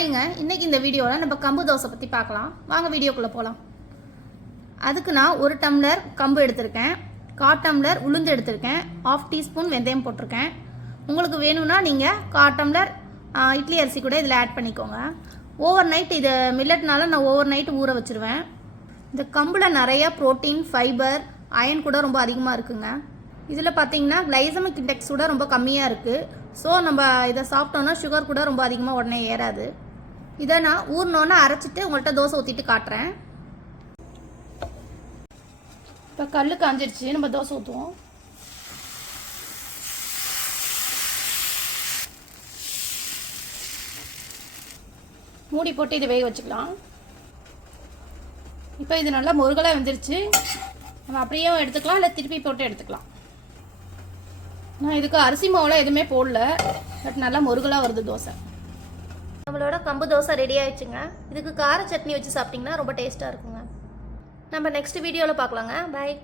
ஹாய்ங்க, இன்றைக்கி இந்த வீடியோவில் நம்ம கம்பு தோசை பற்றி பார்க்கலாம். வாங்க வீடியோக்குள்ளே போகலாம். அதுக்கு நான் 1 டம்ளர் கம்பு எடுத்திருக்கேன், 1/4 டம்ளர் உளுந்து எடுத்திருக்கேன், 1/2 டீஸ்பூன் வெந்தயம் போட்டிருக்கேன். உங்களுக்கு வேணும்னா நீங்கள் 1/4 டம்ளர் இட்லி அரிசி கூட இதில் ஆட் பண்ணிக்கோங்க. ஓவர் நைட் இது மில்லட்னால நான் ஓவர் நைட் ஊற வச்சுருவேன். இந்த கம்பில் நிறையா ப்ரோட்டீன், ஃபைபர், அயன் கூட ரொம்ப அதிகமாக இருக்குங்க. இதில் பார்த்தீங்கன்னா கிளைசமிக் இண்டெக்ஸ் கூட ரொம்ப கம்மியாக இருக்குது. ஸோ நம்ம இதை சாப்பிட்டோன்னா சுகர் கூட ரொம்ப அதிகமாக உடனே ஏறாது. இதை நான் ஊறினோன்னு அரைச்சிட்டு உங்கள்கிட்ட தோசை ஊற்றிட்டு காட்டுறேன். இப்போ கல் காஞ்சிருச்சு, நம்ம தோசை ஊற்றுவோம். மூடி போட்டு இதை வேக வச்சுக்கலாம். இப்போ இது நல்லா முருகலாக வெந்துருச்சு. நம்ம அப்படியே எடுத்துக்கலாம், இல்லை திருப்பி போட்டு எடுத்துக்கலாம். நான் இதுக்கு அரிசி மாவுலாம் எதுவுமே போடல, பட் நல்லா முருகலாக வருது தோசை. நம்மளோட கம்பு தோசை ரெடி ஆயிடுச்சுங்க. இதுக்கு கார சட்னி வச்சு சாப்பிட்டிங்கன்னா ரொம்ப டேஸ்ட்டாக இருக்குங்க. நம்ம நெக்ஸ்ட் வீடியோவில் பார்க்கலாங்க. பாய்.